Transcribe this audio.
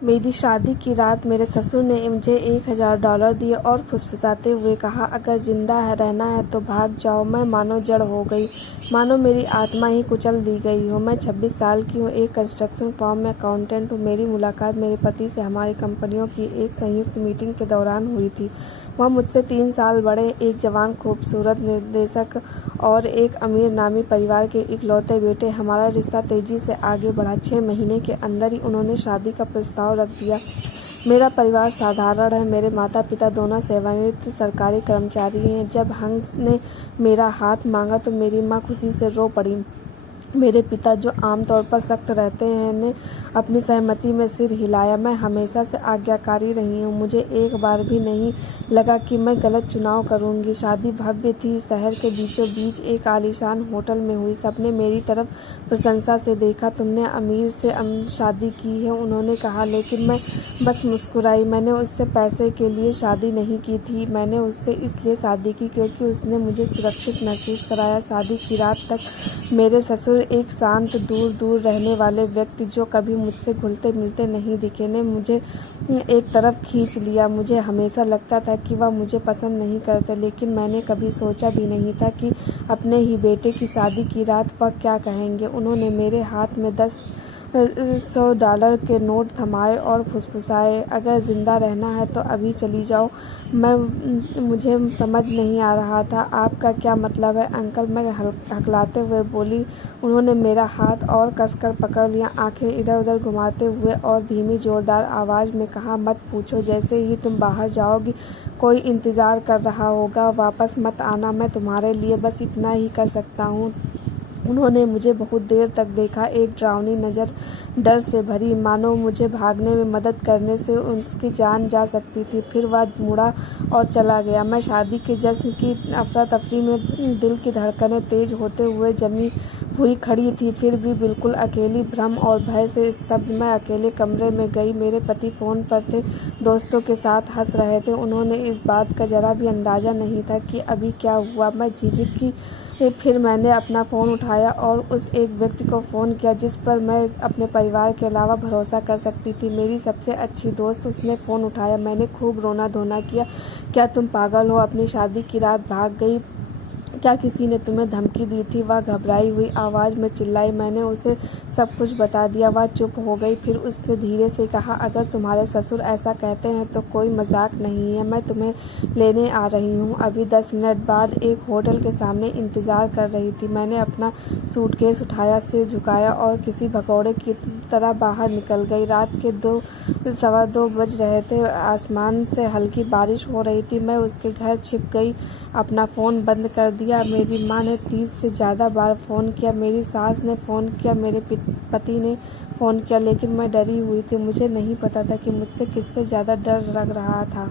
मेरी शादी की रात मेरे ससुर ने मुझे $1000 दिए और फुसफुसाते हुए कहा, अगर जिंदा रहना है तो भाग जाओ। मैं मानो जड़ हो गई, मानो मेरी आत्मा ही कुचल दी गई हो। मैं 26 साल की हूँ, एक कंस्ट्रक्शन फर्म में अकाउंटेंट हूँ। मेरी मुलाकात मेरे पति से हमारी कंपनियों की एक संयुक्त मीटिंग के दौरान हुई थी। वह मुझसे 3 साल बड़े, एक जवान खूबसूरत निर्देशक और एक अमीर नामी परिवार के इकलौते बेटे। हमारा रिश्ता तेजी से आगे बढ़ा। 6 महीने के अंदर ही उन्होंने शादी का प्रस्ताव रख दिया। मेरा परिवार साधारण है। मेरे माता पिता दोनों सेवानिवृत्त सरकारी कर्मचारी हैं। जब हंस ने मेरा हाथ मांगा तो मेरी माँ खुशी से रो पड़ी। मेरे पिता, जो आमतौर पर सख्त रहते हैं, ने अपनी सहमति में सिर हिलाया। मैं हमेशा से आज्ञाकारी रही हूँ। मुझे एक बार भी नहीं लगा कि मैं गलत चुनाव करूँगी। शादी भव्य थी। शहर के बीचों बीच एक आलीशान होटल में हुई। सबने मेरी तरफ प्रशंसा से देखा। तुमने अमीर से शादी की है, उन्होंने कहा, लेकिन मैं बस मुस्कुराई। मैंने उससे पैसे के लिए शादी नहीं की थी। मैंने उससे इसलिए शादी की क्योंकि उसने मुझे सुरक्षित महसूस कराया। शादी की रात तक मेरे ससुर, एक शांत, दूर दूर रहने वाले व्यक्ति जो कभी मुझसे घुलते मिलते नहीं दिखे, ने मुझे एक तरफ खींच लिया। मुझे हमेशा लगता था कि वह मुझे पसंद नहीं करते, लेकिन मैंने कभी सोचा भी नहीं था कि अपने ही बेटे की शादी की रात वह क्या कहेंगे। उन्होंने मेरे हाथ में $100 के नोट थमाए और फुसफुसाए, अगर जिंदा रहना है तो अभी चली जाओ। मुझे समझ नहीं आ रहा था, आपका क्या मतलब है अंकल? मैं हकलाते हुए बोली। उन्होंने मेरा हाथ और कसकर पकड़ लिया, आंखें इधर उधर घुमाते हुए और धीमी जोरदार आवाज में कहा, मत पूछो। जैसे ही तुम बाहर जाओगी कोई इंतजार कर रहा होगा। वापस मत आना। मैं तुम्हारे लिए बस इतना ही कर सकता हूँ। उन्होंने मुझे बहुत देर तक देखा, एक डरावनी नज़र डर से भरी, मानो मुझे भागने में मदद करने से उनकी जान जा सकती थी। फिर वह मुड़ा और चला गया। मैं शादी के जश्न की अफरा तफरी में दिल की धड़कनें तेज होते हुए जमी हुई खड़ी थी, फिर भी बिल्कुल अकेली, भ्रम और भय से स्तब्ध। मैं अकेले कमरे में गई। मेरे पति फ़ोन पर थे, दोस्तों के साथ हंस रहे थे। उन्होंने इस बात का जरा भी अंदाज़ा नहीं था कि अभी क्या हुआ। मैं झिझकी। फिर मैंने अपना फ़ोन उठाया और उस एक व्यक्ति को फ़ोन किया जिस पर मैं अपने परिवार के अलावा भरोसा कर सकती थी, मेरी सबसे अच्छी दोस्त। उसने फ़ोन उठाया। मैंने खूब रोना धोना किया। क्या तुम पागल हो? अपनी शादी की रात भाग गई? क्या किसी ने तुम्हें धमकी दी थी? वह घबराई हुई आवाज़ में चिल्लाई। मैंने उसे सब कुछ बता दिया। वह चुप हो गई। फिर उसने धीरे से कहा, अगर तुम्हारे ससुर ऐसा कहते हैं तो कोई मजाक नहीं है। मैं तुम्हें लेने आ रही हूँ। अभी 10 मिनट बाद। एक होटल के सामने इंतज़ार कर रही थी। मैंने अपना सूटकेस उठाया, सिर झुकाया और किसी भगौड़े की तरह बाहर निकल गई। रात के 2 बज रहे थे। आसमान से हल्की बारिश हो रही थी। मैं उसके घर छिप गई, अपना फ़ोन बंद कर दिया। मेरी माँ ने 30 से ज़्यादा बार फ़ोन किया, मेरी सास ने फ़ोन किया, मेरे पति ने फ़ोन किया, लेकिन मैं डरी हुई थी। मुझे नहीं पता था कि मुझसे किससे ज़्यादा डर लग रहा था।